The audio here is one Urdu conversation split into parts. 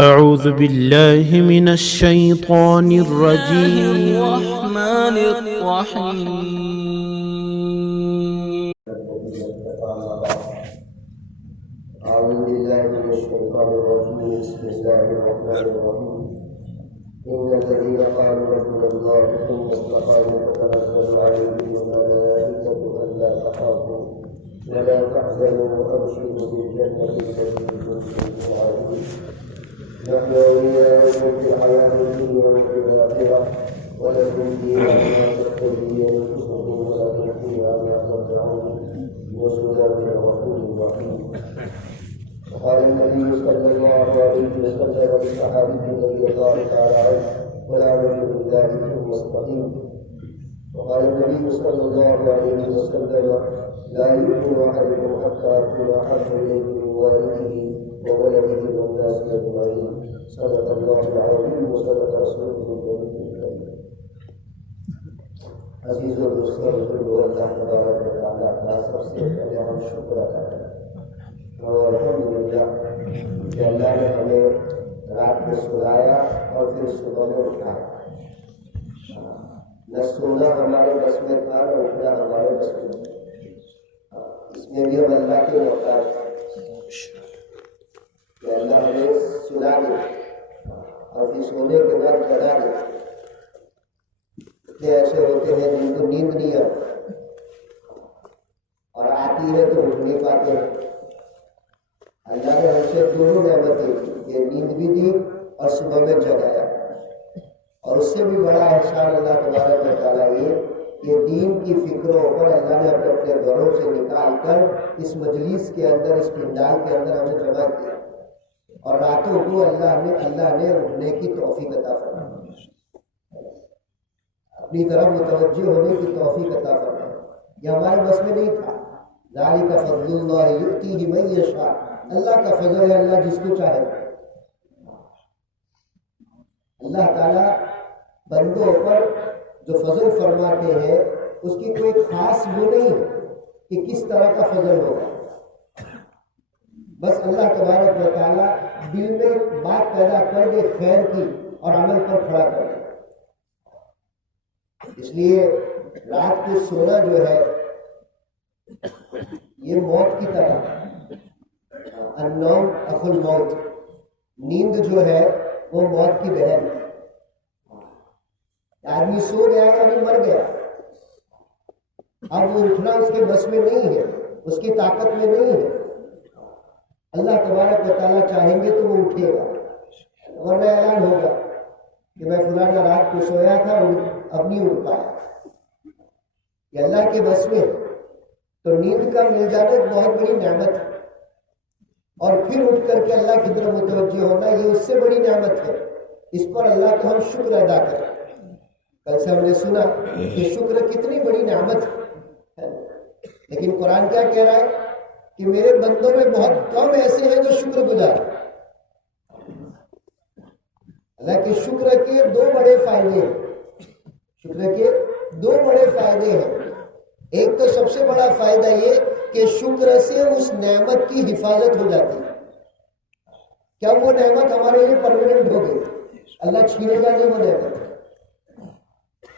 أعوذ بالله من الشيطان الرجيم. الرحمن الرحيم. أعوذ بالله من الشيطان الرجيم. بسم الله الرحمن الرحيم. إن الذين قالوا ربنا الله ثم استقاموا تتنزل عليهم الملائكة ألا تخافوا ولا تحزنوا وأبشروا بالجنة التي كنتم توعدون نحن أولياؤكم في الحياة الدنيا وفي الآخرة ولكم فيها ما تشتهي أنفسكم ولكم فيها ما تدعون نزلا من غفور رحيم. وقال النبي صلى الله عليه وسلم للصحابي رضي الله تعالى عنه والعمل بالله ثم استقيم. وقال النبي صلى الله عليه وسلم لا يؤمن أحدكم حتى أكون أحب إليه من والده وولده والناس أجمعين. صدق الله العظيم وصدق رسوله الكريم. عزیز و دوستوں، اللہ تبارک و تعالیٰ کا سب سے پہلے ہم شکر ادا کریں اور الحمدللہ کہ اللہ نے ہمیں رات میں سلایا اور پھر صبح میں اٹھایا. نہ سونا ہمارے بس میں تھا نہ اٹھنا ہمارے بس میں تھا. اس میں بھی ہم اللہ کے محتاج کہ اللہ ہمیں سلا دے اور پھر سونے کے بعد جگا دے. ایسے ہوتے ہیں جن کو نیند نہیں آتی اور آتی ہے تو اٹھ نہیں پاتے ہیں. اللہ نے ہم سے دونوں نعمتیں دی، یہ نیند بھی دی اور صبح میں جگایا. اور اس سے بھی بڑا احسان اللہ تبارک و تعالیٰ یہ کہ دین کی فکروں پر اللہ نے اپنے گھروں سے نکال کر اس مجلس کے اندر، اس پنڈال کے اندر ہمیں جمع کیا اور راتوں کو اللہ نے اٹھنے کی توفیق عطا فرمائی، اپنی طرف متوجہ ہونے کی توفیق عطا فرمائی. یہ ہمارے بس میں نہیں تھا. ذالک فضل اللہ یؤتیہ من یشاء. اللہ کا فضل ہے، اللہ جس کو چاہے. اللہ تعالیٰ بندوں پر جو فضل فرماتے ہیں اس کی کوئی خاص وہ نہیں ہے کہ کس طرح کا فضل ہوگا. بس اللہ تبارک و تعالیٰ دل میں بات پیدا کر دے خیر کی اور عمل پر کھڑا کر دے. اس لیے رات کو سونا جو ہے یہ موت کی طرح، النوم اخو الموت. نیند جو ہے وہ موت کی بہن ہے. آدمی سو گیا یعنی مر گیا. اب وہ اٹھنا اس کے بس میں نہیں ہے، اس کی طاقت میں نہیں ہے. اللہ تبارک و تعالیٰ چاہیں گے تو وہ اٹھے گا، ورنہ اعلان ہوگا کہ میں فلانا رات کو سویا تھا اب نہیں اٹھ پایا. یہ اللہ کے بس میں. تو نیند کا مل جانا ایک بہت بڑی نعمت ہے، اور پھر اٹھ کر کے اللہ کی طرف متوجہ ہونا یہ اس سے بڑی نعمت ہے. اس پر اللہ کا ہم شکر ادا کریں. کل سے ہم نے سنا کہ شکر کتنی بڑی نعمت ہے، لیکن قرآن کیا کہہ رہا ہے کہ میرے بندوں میں بہت کم ایسے ہیں جو شکر گزار. اللہ کے شکر کے دو بڑے فائدے ہیں. شکر کے دو بڑے فائدے ہیں. ایک تو سب سے بڑا فائدہ یہ کہ شکر سے اس نعمت کی حفاظت ہو جاتی ہے. کیا وہ نعمت ہمارے لیے پرماننٹ ہو گئی، اللہ چھینے کا نہیں وہ نعمت.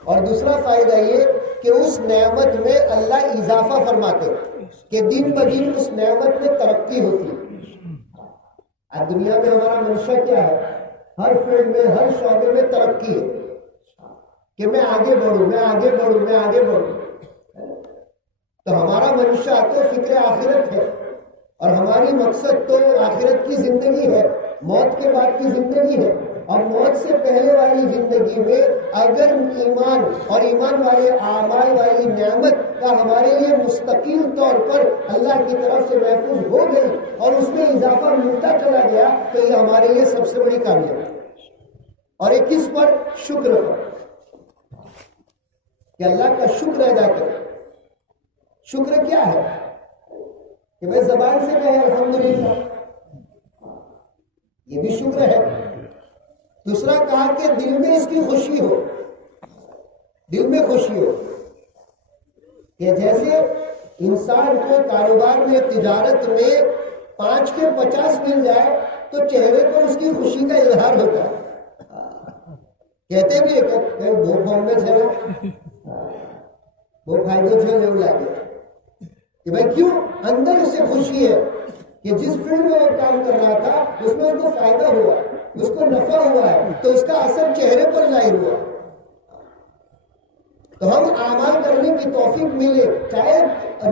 اور دوسرا فائدہ یہ کہ اس نعمت میں اللہ اضافہ فرماتے ہیں کہ دن بدن اس نعمت میں ترقی ہوتی ہے. آج دنیا میں ہمارا منشا کیا ہے؟ ہر فیلڈ میں، ہر شعبے میں ترقی ہے کہ میں آگے بڑھوں، میں آگے بڑھوں، میں آگے بڑھوں. تو ہمارا منشا تو فکر آخرت ہے اور ہماری مقصد تو آخرت کی زندگی ہے، موت کے بعد کی زندگی ہے. اور موت سے پہلے والی زندگی میں اگر ایمان اور ایمان والے اعمال والی نعمت کا ہمارے لیے مستقل طور پر اللہ کی طرف سے محفوظ ہو گئی اور اس میں اضافہ ملتا چلا گیا تو یہ ہمارے لیے سب سے بڑی کامیابی. اور ایک کس پر؟ شکر پر، کہ اللہ کا شکر ادا کرے. شکر کیا ہے کہ میں زبان سے کہے الحمدللہ، یہ بھی شکر ہے. دوسرا کہا کہ دل میں اس کی خوشی ہو، دل میں خوشی ہو. کہ جیسے انسان کو کاروبار میں، تجارت میں 5 کے 50 مل جائے تو چہرے پر اس کی خوشی کا اظہار ہوتا ہے. کہتے بھی کہ وہ بامبے چلے وہ فائدہ چلے لگے کہ بھائی کیوں؟ اندر اس سے خوشی ہے کہ جس فیلڈ میں وہ کام کر رہا تھا اس میں اس کو فائدہ ہوا، اس کو نفع ہوا ہے، تو اس کا اثر چہرے پر ظاہر ہوا. تو ہم اعمال کرنے کی توفیق ملے، چاہے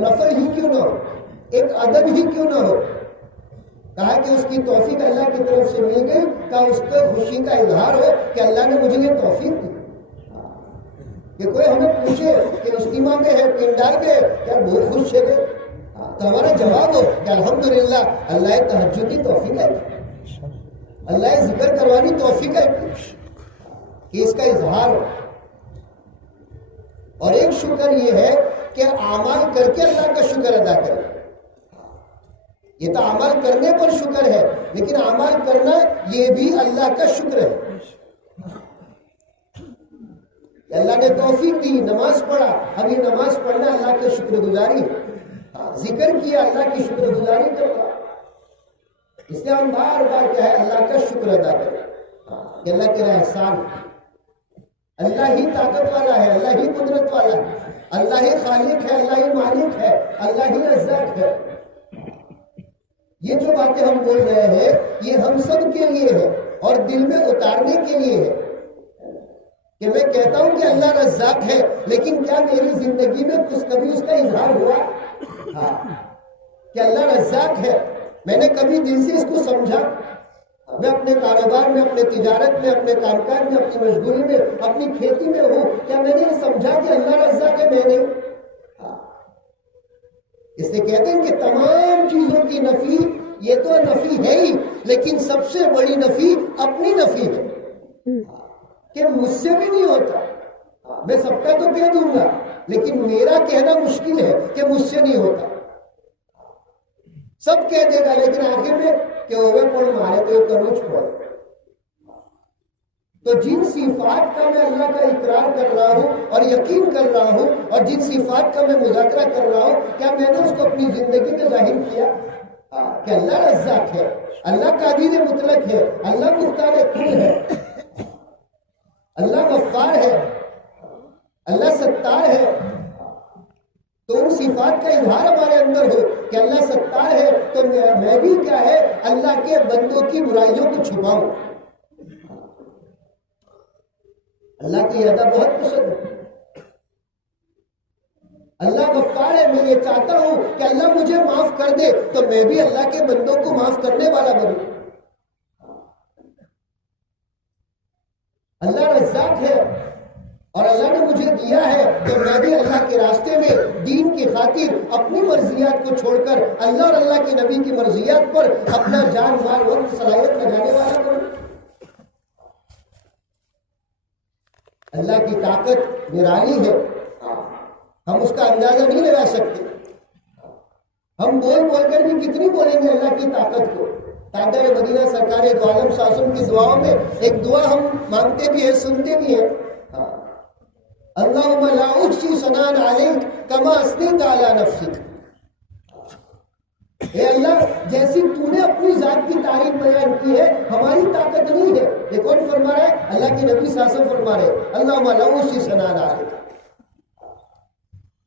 نفع ہی کیوں نہ ہو، ایک ادب ہی کیوں نہ ہو. کہا کہ اس کی توفیق اللہ کی طرف سے مل گئی، کہا اس کو خوشی کا اظہار ہو کہ اللہ نے مجھے یہ توفیق دی. کہ کوئی ہمیں پوچھے کہ اجتماع میں ہے، پنڈال میں ہے، کیا بہت خوش ہے تو ہمارا جواب ہو کہ الحمدللہ اللہ تہجد کی توفیق ہے، اللہ ذکر کروانی توفیق ہے کہ اس کا اظہار ہو. اور ایک شکر یہ ہے کہ اعمال کر کے اللہ کا شکر ادا کرے. یہ تو عمل کرنے پر شکر ہے، لیکن عمل کرنا یہ بھی اللہ کا شکر ہے. اللہ نے توفیق دی، نماز پڑھا، اب یہ نماز پڑھنا اللہ کا شکر گزاری ہے. ذکر کیا اللہ کی شکر گزاری کرنا. اس لیے ہم بار بار کیا ہے اللہ کا شکر ادا کریں کہ اللہ تیرا احسان. اللہ ہی طاقت والا ہے، اللہ ہی قدرت والا ہے، اللہ ہی خالق ہے، اللہ ہی مالک ہے، اللہ ہی رزاق ہے. یہ جو باتیں ہم بول رہے ہیں یہ ہم سب کے لیے ہے اور دل میں اتارنے کے لیے ہے کہ میں کہتا ہوں کہ اللہ رزاق ہے، لیکن کیا میری زندگی میں کبھی اس کا اظہار ہوا کہ اللہ رزاق ہے؟ میں نے کبھی دل سے اس کو سمجھا؟ میں اپنے کاروبار میں، اپنے تجارت میں، اپنے کام کاج میں، اپنی مشغولی میں، اپنی کھیتی میں ہوں، کیا میں نے یہ سمجھا کہ اللہ رزاق ہے؟ میں نے اس لیے کہتے ہیں کہ تمام چیزوں کی نفی یہ تو نفی ہے ہی، لیکن سب سے بڑی نفی اپنی نفی ہے کہ مجھ سے بھی نہیں ہوتا. میں سب کا تو کہہ دوں گا لیکن میرا کہنا مشکل ہے کہ مجھ سے نہیں ہوتا. سب کہہ دے گا لیکن آخر میں کہ ہوئے پڑھ مارے تو تروچ پڑھ. تو جن صفات کا میں اللہ کا اقرار کر رہا ہوں اور یقین کر رہا ہوں اور جن صفات کا میں مذاکرہ کر رہا ہوں، کیا میں نے اس کو اپنی زندگی میں ظاہر کیا کہ اللہ رزاق ہے، اللہ قادر مطلق ہے، اللہ مختار کل ہے، اللہ غفار ہے، اللہ ستار ہے. تو ان صفات کا اظہار ہمارے اندر ہو کہ اللہ ستار ہے، تو میں بھی کیا ہے اللہ کے بندوں کی برائیوں کو چھپاؤں. اللہ کی ادا بہت پسند ہے. اللہ غفار ہے، میں یہ چاہتا ہوں کہ اللہ مجھے معاف کر دے تو میں بھی اللہ کے بندوں کو معاف کرنے والا بنوں. اللہ رزاق ہے اور اللہ نے مجھے دیا ہے تو میں بھی اللہ کے راستے میں دین کی خاطر اپنی مرضیات کو چھوڑ کر اللہ اور اللہ کے نبی کی مرضیات پر اپنا جان مال وقت صلاحیت لگانے والا بنوں. اللہ کی طاقت نرالی ہے، ہم اس کا اندازہ نہیں لگا سکتے. ہم بول کر بھی کتنی بولیں گے اللہ کی طاقت کو. تاجدار مدینہ سرکار دو عالم شاسم کی دعاؤں میں ایک دعا ہم مانگتے بھی ہیں، سنتے بھی ہیں. اللہم لا احصی ثناء علیک کما اثنیت علی نفسک. اے اللہ جیسی تو نے اپنی ذات کی تعریف بیان کی ہے ہماری طاقت نہیں ہے. یہ کون فرما رہا ہے؟ اللہ کے نبی صلی اللہ علیہ وسلم فرما رہے ہیں اللہم لا احصی ثناء علیک.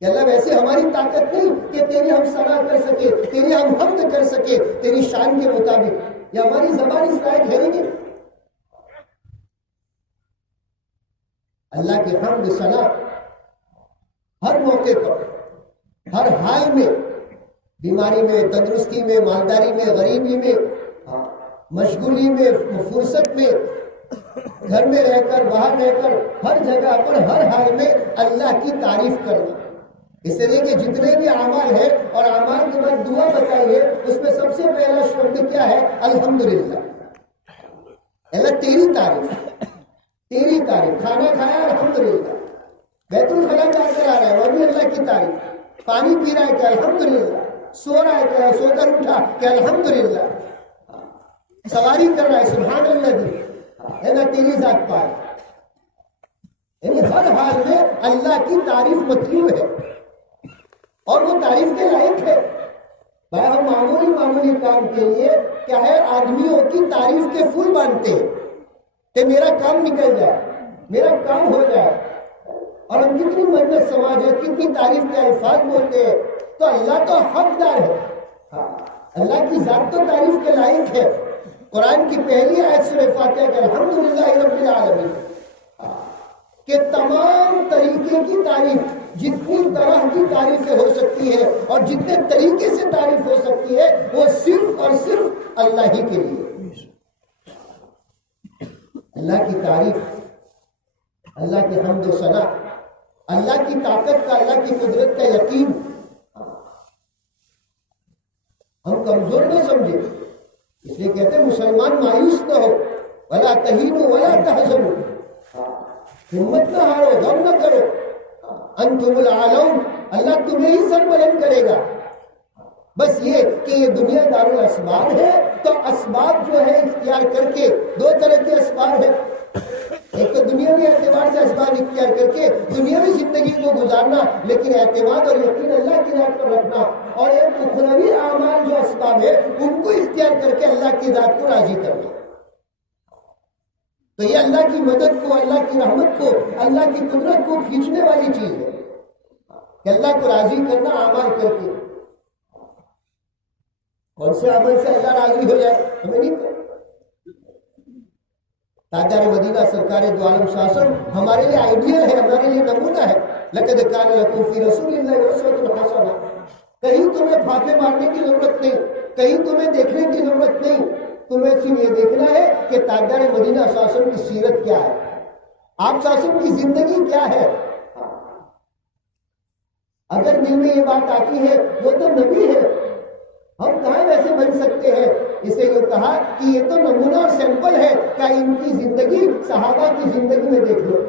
کہ اللہ ویسے ہماری طاقت نہیں کہ تیری ہم ثنا کر سکے، تیری ہم حمد کر سکے تیری شان کے مطابق. یہ ہماری زبان اس لائق ہے نہیں. اللہ کی حمد ثنا ہر موقع پر، ہر حال میں، بیماری میں، تندرستی میں، مالداری میں، غریبی میں، مشغولی میں، فرصت میں، گھر میں رہ کر، باہر رہ کر، ہر جگہ پر، ہر حال میں اللہ کی تعریف کرنا. اس لیے کہ جتنے بھی اعمال ہیں اور اعمال کے بعد دعا بتائی ہے اس میں سب سے پہلا شبد کیا ہے؟ الحمدللہ. اللہ تیری تعریف، تیری تعریف. کھانا کھایا الحمدللہ، بیت الخلاء جا کر آ رہا ہے وہ بھی اللہ کی تعریف. پانی پی رہا ہے کہ الحمدللہ. سو رہا ہے کہ سو کر اٹھا کہ الحمدللہ. سواری کر رہا ہے سبحان اللہ، اللہ تیری ذات پاک. یعنی ہر حال میں اللہ کی تعریف مطلوب ہے اور وہ تعریف کے لائق ہے. بھائی ہم معمولی کام کے لیے کیا ہے آدمیوں کی تعریف کے پھول باندھتے ہیں کہ میرا کام نکل جائے، میرا کام ہو جائے، اور ہم کتنی محنت سماج ہے، کتنی تعریف کے الفاظ بولتے ہیں. تو اللہ تو حقدار ہے، اللہ کی ذات تو تعریف کے لائق ہے. قرآن کی پہلی آیت سورہ فاتحہ کہ الحمدللہ رب العالمین، کہ تمام طریقے کی تعریف، جتنی طرح کی تعریفیں ہو سکتی ہے اور جتنے طریقے سے تعریف ہو سکتی ہے وہ صرف اور صرف اللہ ہی کے لیے. اللہ کی تعریف، اللہ کی حمد و ثنا، اللہ کی طاقت کا، اللہ کی قدرت کا یقین ہم کمزور نہ سمجھے. اس لیے کہتے ہیں مسلمان مایوس نہ ہو، ولا تہینوا ولا تحزنوا، ہمت نہ ہارو، غم نہ کرو، انتم العالون، اللہ تمہیں ہی سر بلند کرے گا. بس یہ کہ یہ دنیا دار الاسباب ہے، تو اسباب جو ہے اختیار کر کے، دو طرح کے اسباب ہیں. ایک تو دنیاوی اعتبار سے اسباب اختیار کر کے دنیاوی زندگی کو گزارنا، لیکن اعتماد اور یقین اللہ کی ذات پر رکھنا، اور ایک اخروی اعمال جو اسباب ہے ان کو اختیار کر کے اللہ کی ذات کو راضی کرنا. تو یہ اللہ کی مدد کو، اللہ کی رحمت کو، اللہ کی قدرت کو کھینچنے والی چیز ہے کہ اللہ کو راضی کرنا اعمال کر کے. کون سے عمل سے اللہ راضی ہو جائے ہمیں نہیں پتا. تاجدار مدینہ سرکار دو عالم صلی اللہ علیہ وسلم ہمارے لیے آئیڈیل ہے، ہمارے لیے نمونہ ہے. لقد کان لکم فی رسول اللہ اسوۃ حسنہ. کہیں تمہیں پھاپے مارنے کی ضرورت نہیں، کہیں تمہیں دیکھنے کی ضرورت نہیں، تمہیں صرف یہ دیکھنا ہے کہ تاجدار مدینہ صلی اللہ علیہ وسلم کی سیرت کیا ہے، آپ صلی اللہ علیہ وسلم کی زندگی کیا ہے. اگر دل میں یہ بات آتی ہے وہ تو نبی ہے، ہم کہاں ویسے بن سکتے ہیں. اسے یہ کہا کہ یہ تو نمونہ اور سیمپل ہے، کیا ان کی زندگی صحابہ کی زندگی میں دیکھ لو.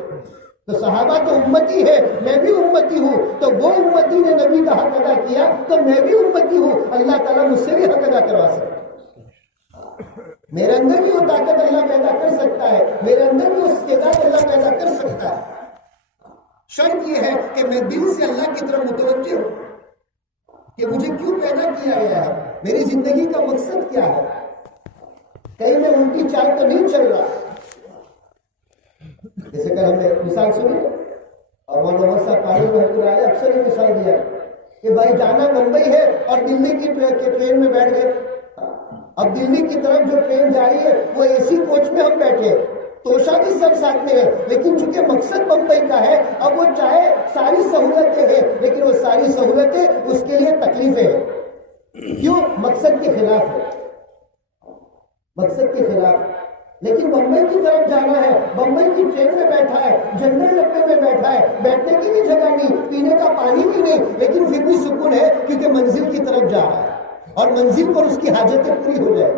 تو صحابہ تو امتی ہے، میں بھی امتی ہوں، تو وہ امتی نے نبی کا حق ادا کیا تو میں بھی امتی ہوں، اللہ تعالیٰ مجھ سے بھی حق ادا کروا سکتا ہے. میرے اندر بھی وہ طاقت اللہ پیدا کر سکتا ہے، میرے اندر بھی وہ استعداد اللہ پیدا کر سکتا ہے. شرط یہ ہے کہ میں دل سے اللہ کی طرف متوجہ ہوں کہ مجھے کیوں پیدا کیا گیا ہے، میری زندگی کا مقصد کیا ہے. کہیں میں الٹی چال تو نہیں چل رہا. جیسے کہ ہم نے مثال سنی اور مولانا صاحب پاگل رحمۃ اللہ علیہ اکثر یہ مثال دیا کہ بھائی جانا بمبئی ہے اور دلی کی ٹرین میں بیٹھ گئے. اب دلی کی طرف جو ٹرین جا رہی ہے وہ اے سی کوچ میں ہم بیٹھے، توشا بھی سب ساتھ میں ہے، لیکن چونکہ مقصد بمبئی کا ہے، اب وہ چاہے ساری سہولتیں ہیں لیکن وہ ساری سہولتیں اس کے لیے تکلیفیں ہیں. کیوں؟ مقصد کے خلاف ہے، مقصد کے خلاف. لیکن بمبئی کی طرف جانا ہے، بمبئی کی ٹرین میں بیٹھا ہے، جنرل ڈبے میں بیٹھا ہے، بیٹھنے کی بھی جگہ نہیں، پینے کا پانی بھی نہیں، لیکن پھر بھی سکون ہے کیونکہ منزل کی طرف جا رہا ہے اور منزل پر اس کی حاجتیں پوری ہو جائے.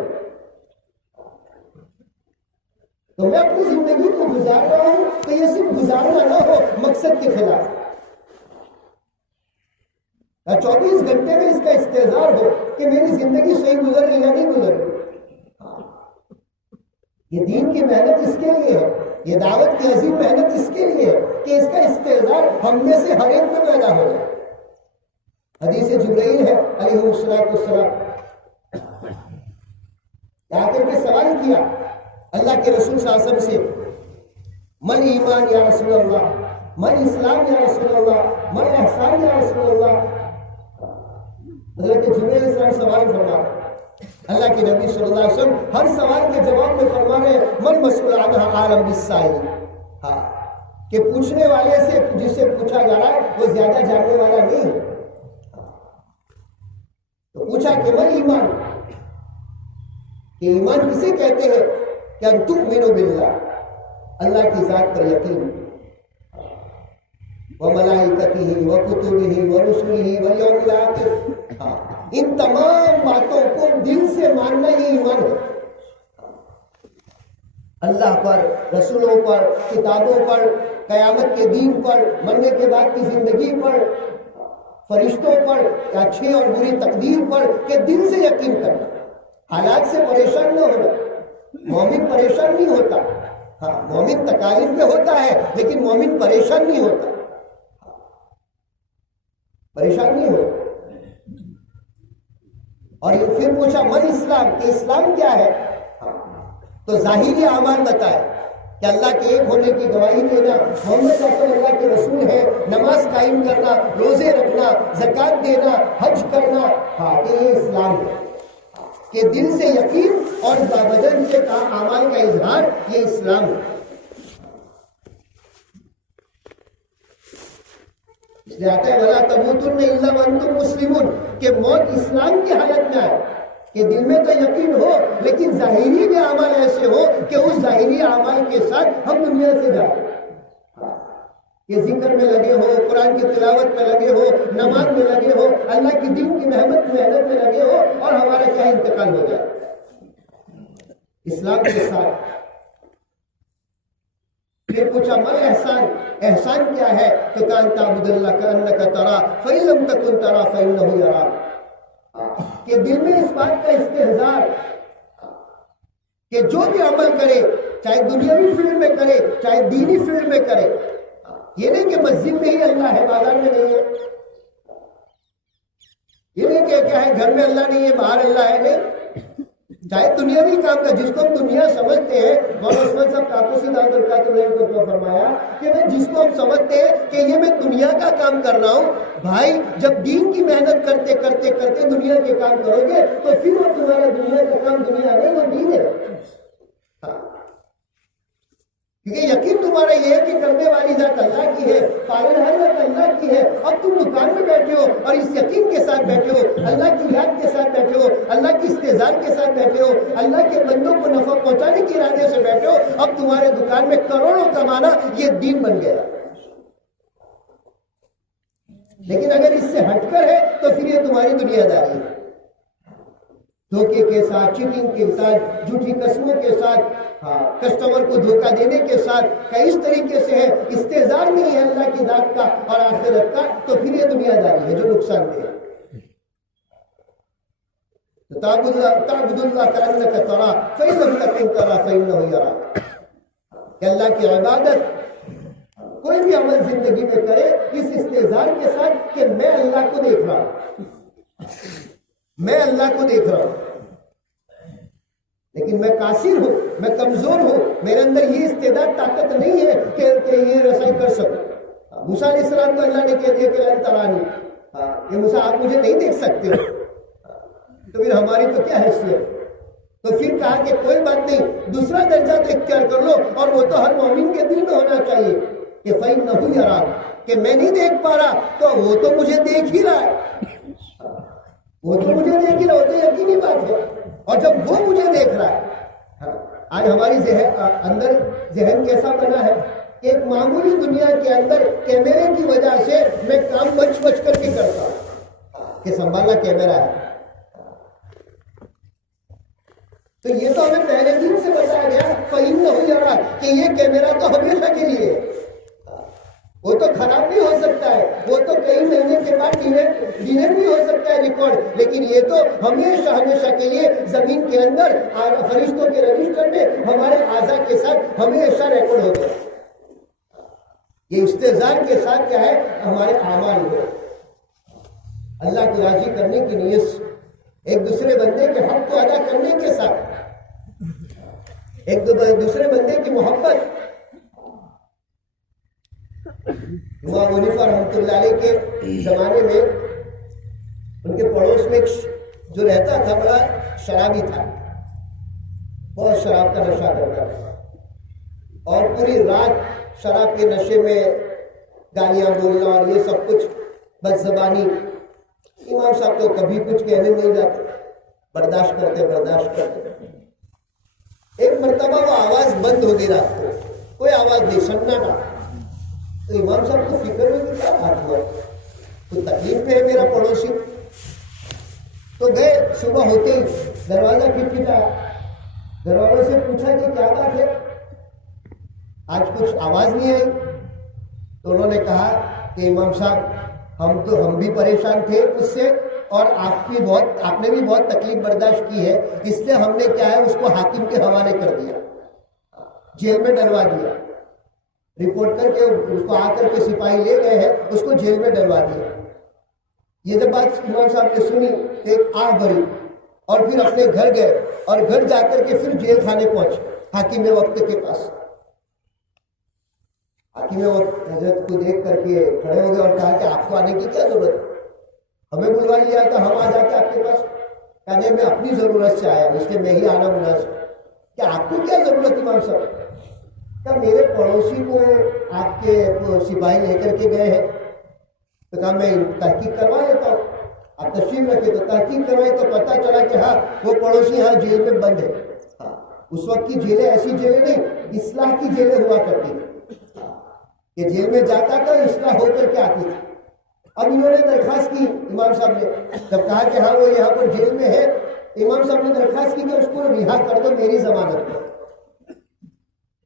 تو میں اپنی زندگی کو گزار رہا ہوں تو یہ صرف گزارنا نہ ہو مقصد کے خلاف. 24 گھنٹے میں اس کا استحضار ہو کہ میری زندگی صحیح گزر رہی یا نہیں گزر رہی. یہ دین کی محنت اس کے لیے ہے، یہ دعوت کی عظیم محنت اس کے لیے ہے کہ اس کا استحضار ہم میں سے ہر ایک میں پیدا ہو جائے. حدیث جبرائیل ہے علیہ السلام، آ کر کے سوال کیا اللہ کے رسول صلی اللہ علیہ وسلم سے، من ایمان یا رسول اللہ، من اسلام یا رسول اللہ، من احسان یا رسول اللہ. حضرت جبرائیل علیہ السلام سوال فرما، اللہ کے نبی صلی اللہ علیہ وسلم ہر سوال کے جواب میں فرما رہے ہیں من مسئول عنہ عالم بالسائل. ہاں کہ پوچھنے والے سے جس سے پوچھا جا رہا ہے وہ زیادہ جاننے والا نہیں ہے. تو پوچھا کہ من ایمان، کہ ایمان کسے کہتے ہیں؟ کہ ان تؤمنوا باللہ، اللہ کی ذات پر یقین، وملائکتہ وکتبہ ورسلہ والیوم الآخر. ہاں ان تمام باتوں کو دل سے ماننا ہی ایمان ہے. اللہ پر، رسولوں پر، کتابوں پر، قیامت کے دین پر، مرنے کے بعد کی زندگی پر، فرشتوں پر، اچھی اور بری تقدیر پر کہ دل سے یقین کرنا. حالات سے پریشان نہ ہونا. مومن پریشان نہیں ہوتا. ہاں مومن تکالیف میں ہوتا ہے لیکن مومن پریشان نہیں ہوتا، پریشان نہیں ہوتا. اور پھر پوچھا من اسلام، کہ اسلام کیا ہے؟ تو ظاہری اعمال بتائے کہ اللہ کے ایک ہونے کی گواہی دینا، محمد صلی اللہ علیہ وسلم اللہ کے رسول ہے، نماز قائم کرنا، روزے رکھنا، زکوٰۃ دینا، حج کرنا، کہ یہ اسلام ہے، کہ دل سے یقین اور بدن سے اعمال کا اظہار، یہ اسلام ہے۔ اس لیے آتا ہے وَلَا تَمُوتُنَّ إِلَّا وَأَنْتُمْ مُسْلِمُونَ، کہ موت اسلام کی حالت میں آئے، کہ دل میں تو یقین ہو لیکن ظاہری بھی اعمال ایسے ہو کہ اس ظاہری اعمال کے ساتھ ہم دنیا سے جائیں، کہ ذکر میں لگے ہو، قرآن کی تلاوت میں لگے ہو، نماز میں لگے ہو، اللہ کی دین کی محنت میں لگے ہو، اور ہمارا کیا انتقال ہو جائے اسلام کے ساتھ۔ پھر پوچھا مل احسان، احسان کیا ہے؟ تو کہا ان تعبد اللہ کأنک تراہ فإن لم تکن تراہ فإنہ یراک، کہ دل میں اس بات کا استحضار کہ جو بھی عمل کرے، چاہے دنیاوی فیلڈ میں کرے چاہے دینی فیلڈ میں کرے، یہ نہیں کہ مسجد میں ہی اللہ ہے بازار میں نہیں ہے، یہ نہیں کہ کیا ہے گھر میں اللہ نہیں ہے باہر اللہ ہے، نہیں، چاہے دنیاوی کام کا، جس کو ہم دنیا سمجھتے ہیں، مولانا عثمان صاحب کاکوسی دامت برکاتہ نے کو فرمایا کہ میں جس کو ہم سمجھتے ہیں کہ یہ میں دنیا کا کام کر رہا ہوں، بھائی جب دین کی محنت کرتے کرتے کرتے دنیا کے کام کرو گے تو پھر وہ تمہارا دنیا کا کام دنیا نہیں، وہ دین ہے، کیونکہ یقین تمہارا یہ ہے کہ کرنے والی ذات اللہ کی ہے، پالنہار ذات اللہ کی ہے۔ اب تم دکان میں بیٹھے ہو اور اس یقین کے ساتھ بیٹھے ہو، اللہ کی یاد کے ساتھ بیٹھے ہو، اللہ کی استحضار کے ساتھ بیٹھے ہو، اللہ کے بندوں کو نفع پہنچانے کے ارادے سے بیٹھے ہو، اب تمہارے دکان میں کروڑوں کمانا یہ دین بن گیا۔ لیکن اگر اس سے ہٹ کر ہے تو پھر یہ تمہاری دنیا داری ہے، دھوکے کے ساتھ، چیٹنگ کے ساتھ، جھوٹی قسموں کے ساتھ، کسٹمر کو دھوکہ دینے کے ساتھ، کئی طریقے سے ہے، استحضار نہیں ہے اللہ کی ذات کا اور آخرت کا، تو پھر یہ دنیا داری ہے جو نقصان دہ ہے۔ تعبد اللہ کأنک تراہ فإن لم تکن تراہ فإنہ یراک، کہ اللہ کی عبادت کوئی بھی عمل زندگی میں کرے اس استحضار کے ساتھ کہ میں اللہ کو دیکھ رہا ہوں، میں اللہ کو دیکھ رہا ہوں، لیکن میں قاصر ہوں، میں کمزور ہوں، میرے اندر یہ استعداد طاقت نہیں ہے کہ یہ رسائی کر سکوں۔ موسیٰ علیہ السلام کو اللہ نے کہہ دیا کہ لن ترانی، کہ موسیٰ آپ مجھے نہیں دیکھ سکتے ہو، تو پھر ہماری تو کیا حیثیت؟ تو پھر کہا کہ کوئی بات نہیں، دوسرا درجہ تو اختیار کر لو، اور وہ تو ہر مومن کے دل میں ہونا چاہیے کہ فإنہ یراک، کہ میں نہیں دیکھ پا رہا تو وہ تو مجھے دیکھ ہی رہا ہے، وہ تو مجھے دیکھ ہی رہا، وہ تو یقینی بات ہے، اور جب وہ مجھے دیکھ رہا ہے، آج ہماری اندر ذہن کیسا بنا ہے، ایک معمولی دنیا کے اندر کیمرے کی وجہ سے میں کام بچ کر کے کرتا ہوں کہ سنبھالنا کیمرہ ہے، تو یہ تو ہمیں پہلے دن سے بتایا گیا فإنہ یراک، کہ یہ کیمرہ تو ہمیشہ کے لیے ہے، وہ تو خراب بھی ہو سکتا ہے، وہ تو کئی مہینے کے بعد ڈیلیٹ بھی ہو سکتا ہے ریکارڈ، لیکن یہ تو ہمیشہ کے لیے زمین کے اندر فرشتوں کے رجسٹر میں ہمارے اعضاء کے ساتھ ہمیشہ ریکارڈ ہوتا ہے۔ یہ استحضار کے ساتھ کیا ہے، ہمارے اعمال ہو، اللہ کو راضی کرنے کی نیت سے، ایک دوسرے بندے کے حق کو ادا کرنے کے ساتھ، ایک دوسرے بندے کی محبت۔ امام حنیفہ رحمۃ اللہ علیہ کے زمانے میں ان کے پڑوس میں جو رہتا تھا بڑا شرابی تھا، بہت شراب کا نشہ کرتا تھا، اور پوری رات شراب کے نشے میں گالیاں بولنا اور یہ سب کچھ، بد زبانی۔ امام صاحب تو کبھی کچھ کہنے نہیں جاتے، برداشت کرتے۔ ایک مرتبہ وہ آواز بند ہو گئی، رات کو کوئی آواز نہیں، سناٹا۔ تو امام صاحب کو فکر میں کہ کیا بات ہوا، کوئی تکلیف میں ہے میرا پڑوسی؟ تو گئے، صبح ہوتے ہی دروازہ کھٹکھٹایا، گھر والوں سے پوچھا کہ کیا بات ہے، آج کچھ آواز نہیں آئی؟ تو انہوں نے کہا کہ امام صاحب ہم بھی پریشان تھے اس سے، اور آپ نے بھی بہت تکلیف برداشت کی ہے، اس لیے ہم نے کیا ہے اس کو حاکم کے حوالے کر دیا، جیل میں ڈلوا دیا، رپورٹ کر کے اس کو آ کر کے سپاہی لے گئے ہیں، اس کو جیل میں ڈلوا دیا۔ یہ جب بات امام صاحب نے سنی تو ایک آہ بھری اور پھر اپنے گھر گئے اور گھر جا کر کے پھر جیل خانے پہنچے حاکم وقت کے پاس. حاکم وقت حضرت کو دیکھ کر کے کھڑے ہو گئے اور کہا کہ آپ کو آنے کی کیا ضرورت ہے؟ ہمیں بلوا لیا تو ہم آ جاتے آپ کے پاس. کہنے میں اپنی ضرورت سے آیا اس لیے میں ہی آنا مناسب. کہ آپ کو کیا ضرورت امام صاحب؟ کہ میرے پڑوسی کو آپ کے سپاہی لے کر کے گئے ہیں تو کہا میں تحقیق کروا لیتا ہوں. آپ تشریف رکھے تو تحقیق کروائی تو پتہ چلا کہ ہاں وہ پڑوسی یہاں جیل میں بند ہے. ہاں اس وقت کی جیلیں ایسی جیلیں نہیں، اصلاح کی جیلیں ہوا کرتی تھی کہ جیل میں جاتا تھا اصلاح ہو کر کے آتی تھی. اب انہوں نے درخواست کی امام صاحب نے، جب کہا کہ ہاں وہ یہاں پر جیل میں ہے، امام صاحب نے درخواست کی کہ اس کو رہا کر دو میری ضمانت پر.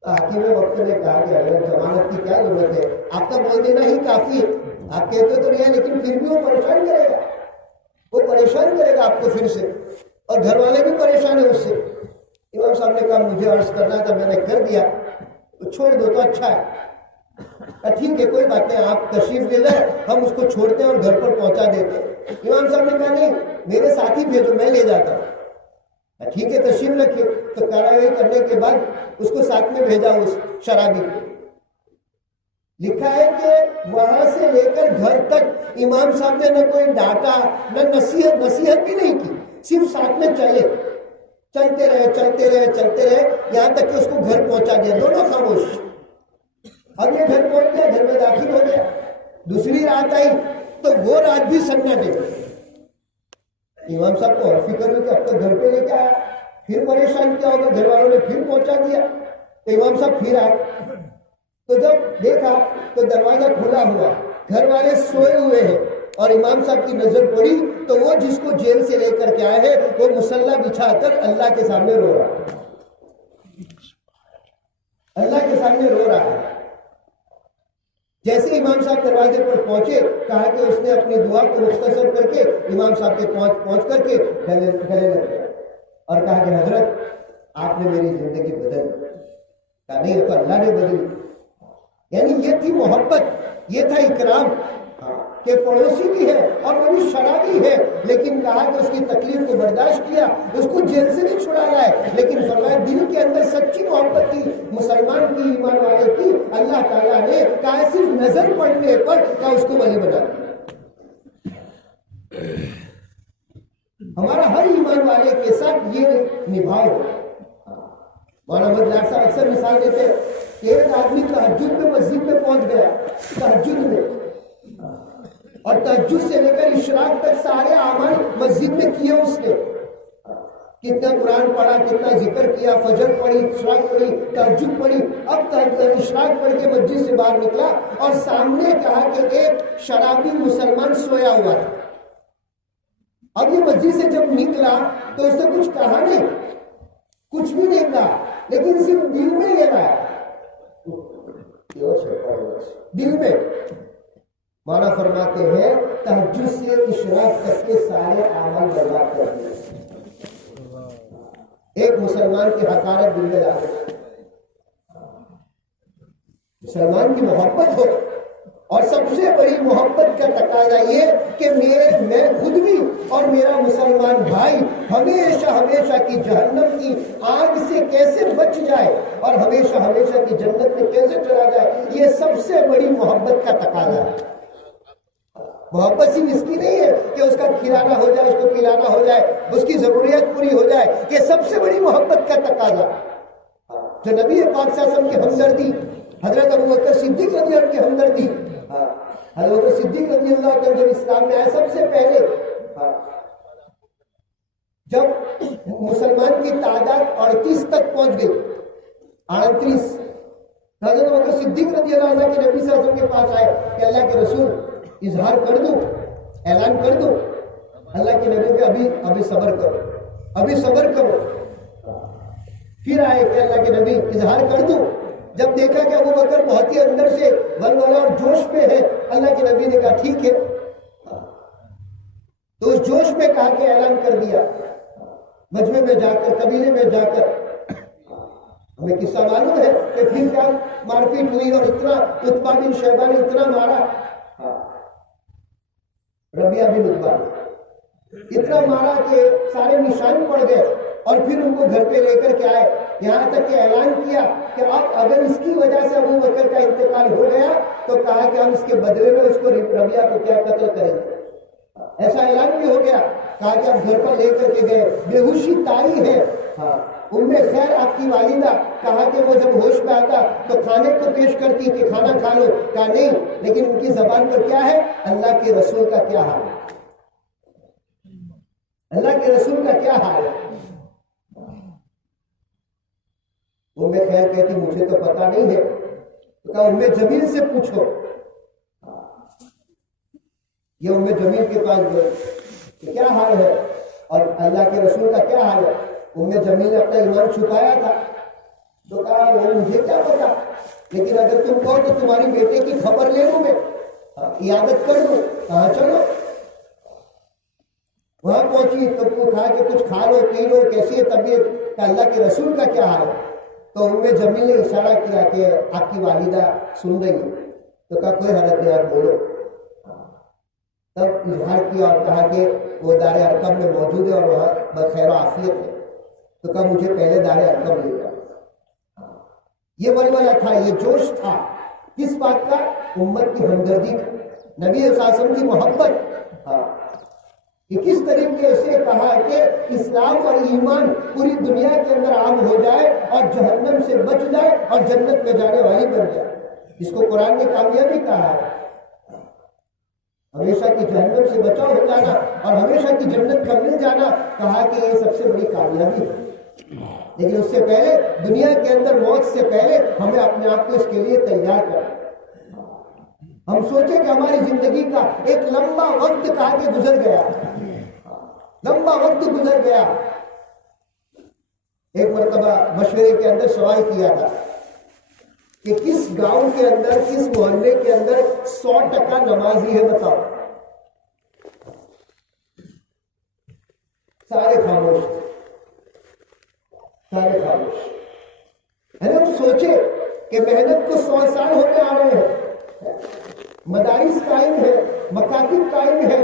حاکم وقت نے کہا کہ اگر ضمانت کی کیا ضرورت ہے، آپ کا بول دینا ہی کافی ہے. آپ کہتے تو رہے لیکن پھر بھی وہ پریشان کرے گا، وہ پریشان کرے گا آپ کو پھر سے، اور گھر والے بھی پریشان ہیں اس سے. امام صاحب نے کہا مجھے عرض کرنا تھا، میں نے کر دیا، تو چھوڑ دو تو اچھا ہے. ٹھیک ہے کوئی بات نہیں، آپ تشریف لے جائیں، ہم اس کو چھوڑتے ہیں اور گھر پر پہنچا دیتے ہیں. امام صاحب نے کہا نہیں میرے ساتھی بھیجو میں لے جاتا ہوں. ٹھیک ہے تشریف رکھیے. تو کارروائی کرنے کے بعد اس کو ساتھ میں بھیجا اس شرابی کو. لکھا ہے کہ وہاں سے لے کر گھر تک امام صاحب نے نہ کوئی ڈانٹا نہ نصیحت بھی نہیں کی، صرف ساتھ میں چلتے رہے یہاں تک کہ اس کو گھر پہنچا دیا. دونوں خاموش. اب یہ گھر پہنچ گیا، گھر میں داخل ہو گیا. دوسری رات آئی تو وہ رات بھی سناٹے. امام صاحب کو اور فکر ہوئی کہ اب تک گھر پہ لے کے آیا، پھر پریشان کیا ہوگا، گھر والوں نے پھر پہنچا دیا. تو امام صاحب پھر آئے تو جب دیکھا تو دروازہ کھلا ہوا، گھر والے سوئے ہوئے ہیں، اور امام صاحب کی نظر پڑی تو وہ جس کو جیل سے لے کر کے آئے ہیں وہ مصلی بچھا کر اللہ کے سامنے رو رہا ہے. اللہ کے سامنے رو رہا ہے. جیسے امام صاحب دروازے پر پہنچے، کہا کہ اس نے اپنی دعا کو مختصر کر کے امام صاحب کے پہنچ کر کے گلے لگ اور کہا کہ حضرت آپ نے میری زندگی بدل دی. کہا نہیں تو اللہ نے بدلی. یعنی یہ تھی محبت، یہ تھا اکرام کہ پڑوسی بھی ہے اور وہ بھی شرابی ہے، لیکن کہا کہ اس کی تکلیف کو برداشت کیا، اس کو جیل سے بھی چھڑا رہا ہے، لیکن فرمایا دل کے اندر سچی محبت تھی مسلمان کی، ایمان والے کی. اللہ تعالیٰ نے کہا صرف نظر پڑنے پر کہا اس کو ولی بنا دیا. ہمارا ہر ایمان والے کے ساتھ یہ نبھاؤ. مولانا احمد لاٹ صاحب اکثر مثال دیتے ہیں کہ ایک آدمی تہجد میں مسجد میں پہنچ گیا، تہجد میں، اور تہجد سے لے کر اشراق تک سارے اعمال مسجد میں کیے اس نے. کتنا قرآن پڑھا، کتنا ذکر کیا، فجر پڑھی، اشراق پڑھی، تہجد پڑھی. اب اشراق پڑھ کے مسجد سے باہر نکلا اور سامنے کہا کہ ایک شرابی مسلمان سویا ہوا تھا. اب یہ مسجد سے جب نکلا تو اس نے کچھ کہا نہیں، کچھ بھی نہیں کہا، لیکن صرف دل میں یہ رہا، دل میں. مولانا فرماتے ہیں تہجد سے اشراق تک کے سارے اعمال برباد کر دیے. ایک مسلمان کی حقارت دل میں لا دے. مسلمان کی محبت ہو، اور سب سے بڑی محبت کا تقاضا یہ کہ میں خود بھی اور میرا مسلمان بھائی ہمیشہ کی جہنم کی آگ سے کیسے بچ جائے اور ہمیشہ کی جنت میں کیسے چلا جائے، یہ سب سے بڑی محبت کا تقاضا ہے. محبت صرف اس کی نہیں ہے کہ اس کا کھلانا ہو جائے، اس کو پلانا ہو جائے، اس کی ضروریات پوری ہو جائے. یہ سب سے بڑی محبت کا تقاضا جو نبی پاک صلی اللہ علیہ وسلم کی ہمدردی، حضرت ابوبکر صدیق رضی اللہ عنہ کی ہمدردی. حضرت صدیق رضی اللہ عنہ جب اسلام میں آئے سب سے پہلے، جب مسلمان کی تعداد 38 تک پہنچ گئی، 38، حضرت ابوبکر صدیق رضی اللہ عنہ کے نبی صلی اللہ علیہ وسلم کے پاس آئے کہ اللہ کے رسول اظہار کر دوں، اعلان کر دوں. اللہ کے نبی کہ ابھی صبر کرو، ابھی صبر کرو. پھر آئے کہ اللہ کے نبی اظہار کر دوں. جب دیکھا کہ ابوبکر بہت ہی اندر سے ولولہ اور جوش پہ ہے، اللہ کے نبی نے کہا ٹھیک ہے. تو اس جوش میں کہا کہ اعلان کر دیا، مجمع میں جا کر، قبیلے میں جا کر. ہمیں قصہ معلوم ہے کہ پھر کیا مار پیٹ ہوئی اور اتنا عتبہ بن شیبہ نے اتنا مارا، ربیعہ بن عتبہ. اتنا مارا کہ سارے نشان پڑ گئے، اور پھر ان کو گھر پہ لے کر کے آئے، یہاں تک کہ اعلان کیا کہ اب اگر اس کی وجہ سے ابو بکر کا انتقال ہو گیا تو کہا کہ ہم اس کے بدلے میں اس کو ربیعہ کو کیا قتل کریں گے۔ ایسا اعلان بھی ہو گیا، کہا کہ آپ گھر پر لے کر کے گئے، بے ہوشی تاری ہے۔ ام خیر آپ کی والدہ، کہا کہ وہ جب ہوش میں آتا تو کھانے کو پیش کرتی کہ کھانا کھا لو، کہا نہیں، لیکن ان کی زبان پر کیا ہے؟ اللہ کے رسول کا کیا حال ہے، اللہ کے رسول کا کیا حال ہے۔ ام خیر کہتی مجھے تو پتا نہیں ہے، تو کہا ام جمیل سے پوچھو۔ یہ ام جمیل کے پاس گئے کہ کیا حال ہے اور اللہ کے رسول کا کیا حال ہے۔ ام جمیل نے اپنا ایمان چھپایا تھا، تو کہا وہ مجھے کیا پتا، لیکن اگر تم کہو تو تمہاری بیٹے کی خبر لے لوں میں، عیادت کر دوں۔ کہاں چلو، وہاں پہنچی تو کہا کہ کچھ کھا لو پی لو، کیسی ہے طبیعت، کہ اللہ کے رسول کا کیا حال ہے۔ تو ام جمیل نے اشارہ کیا کہ آپ کی والدہ سن رہی ہے، تو کہا کوئی حرج نہیں، آپ بولو۔ تب اظہار کیا اور کہا کہ وہ دار ارقم میں موجود ہے اور وہاں بخیر و عافیت ہے۔ تو کہا مجھے پہلے دار ارقم لے جاؤ۔ یہ ولولہ تھا، یہ جوش تھا، کس بات کا؟ امت کی ہمدردی کا، نبی صلی اللہ علیہ وسلم کی محبت، کہ کس طریقے سے کہا کہ اسلام اور ایمان پوری دنیا کے اندر عام ہو جائے اور جہنم سے بچ جائے اور جنت میں جانے والی بن جائے، جس کو قرآن نے کامیابی کہا ہے۔ ہمیشہ کی جہنم سے بچاؤ ہو جانا اور ہمیشہ کی جنت کا مل جانا، کہا کہ یہ سب سے بڑی کامیابی ہے۔ لیکن اس سے پہلے دنیا کے اندر موت سے پہلے ہمیں اپنے آپ کو اس کے لیے تیار کرنا۔ ہم سوچیں کہ ہماری زندگی کا ایک لمبا وقت کہا کہ گزر گیا، لمبا وقت گزر گیا۔ ایک مرتبہ مشورے کے اندر سوال کیا تھا کہ کس گاؤں کے اندر، کس محلے کے اندر 100% نمازی ہے، بتاؤ۔ سارے خاموش، سارے خاموش۔ ہم سوچے کہ محنت کو 100 سال ہوتے آ رہے ہیں، مدارس قائم ہے، مکاتب قائم ہے،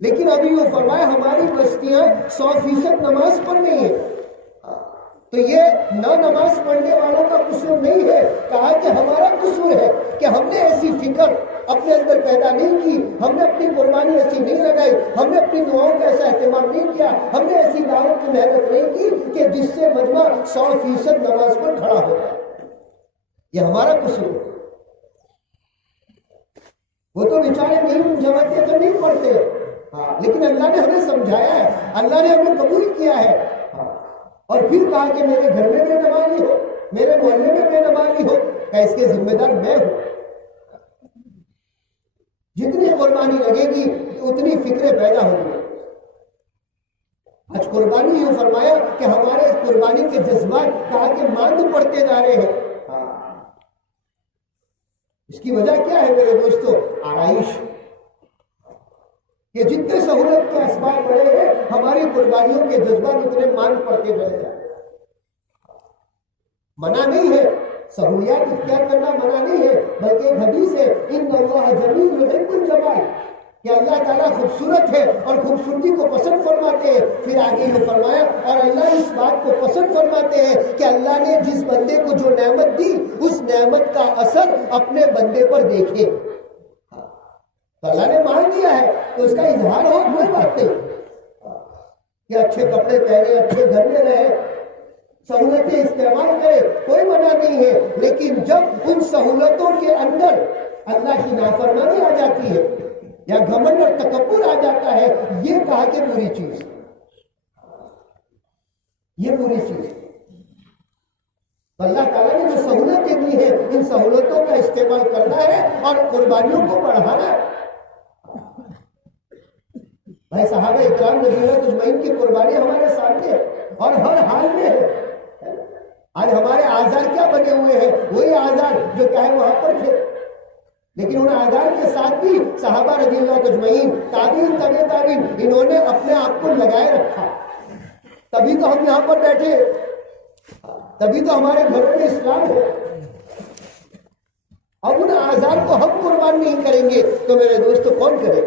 لیکن ابھی وہ فرمایا ہماری بستیاں 100% نماز پڑھ رہی ہیں۔ تو یہ نہ نماز پڑھنے والوں کا قصور نہیں ہے، کہا کہ ہمارا قصور ہے کہ ہم نے ایسی فکر اپنے اندر پیدا نہیں کی، ہم نے اپنی قربانی ایسی نہیں لگائی، ہم نے اپنی دعاؤں کا ایسا اہتمام نہیں کیا، ہم نے ایسی دعوت کی محنت نہیں کی کہ جس سے مجمع 100% نماز پر کھڑا ہو جائے۔ یہ ہمارا قصور ہے۔ وہ تو بیچارے نہیں جماعتیں تو نہیں پڑھتے، لیکن اللہ نے ہمیں سمجھایا ہے، اللہ نے ہمیں قبول کیا ہے، اور پھر کہا کہ میرے گھر میں بے نمازی ہو، میرے محلے میں بے نمازی ہو، کہ اس کے ذمہ دار میں ہوں۔ جتنی قربانی لگے گی اتنی فکریں پیدا ہوگی۔ آج قربانی یوں فرمایا کہ ہمارے قربانی کے جذبات کہا کہ ماند پڑتے جا رہے ہیں۔ اس کی وجہ کیا ہے میرے دوستو؟ آرائش، کہ جتنے سہولت کے اسباب بڑھے ہیں ہماری قربانیوں کے جذبات اتنے ماند پڑتے چلے جائیں۔ منع نہیں ہے، سہولیات اختیار کرنا منع نہیں ہے، بلکہ ایک حدیث ہے ان اللہ جمیل یحب الجمال، کہ اللہ تعالیٰ خوبصورت ہے اور خوبصورتی کو پسند فرماتے ہیں۔ پھر آگے یہ فرمایا اور اللہ اس بات کو پسند فرماتے ہیں کہ اللہ نے جس بندے کو جو نعمت دی اس نعمت کا اثر اپنے بندے پر دیکھے۔ تو اللہ نے مان دیا ہے تو اس کا اظہار ہو، کوئی بات نہیں کہ اچھے کپڑے پہنے، اچھے گھر میں رہے، سہولتیں استعمال کرے، کوئی منع نہیں ہے، لیکن جب ان سہولتوں کے اندر اللہ کی نافرمانی آ جاتی ہے یا گھمنڈ اور تکبر آ جاتا ہے، یہ کہا کہ بری چیز، یہ بری چیز۔ اللہ تعالیٰ نے جو سہولتیں دی ہیں ان سہولتوں کا استعمال کرنا ہے اور قربانیوں کو بڑھانا ہے۔ بھائی صحابہ اکرام رضی اللہ اجمعین کی قربانی ہمارے سامنے ہے اور ہر حال میں ہے۔ آج ہمارے آزار کیا بنے ہوئے ہیں؟ وہی آزار جو چاہے وہاں پر تھے، لیکن ان آزار کے ساتھ بھی صحابہ رضی اللہ اجمعین، تابعین، تبع تابعین، انہوں نے اپنے آپ کو لگائے رکھا، تبھی تو ہم یہاں پر بیٹھے، تبھی تو ہمارے گھروں میں اسلام ہے۔ اب ان آزار کو ہم قربان نہیں کریں گے تو میرے دوستو کون کرے؟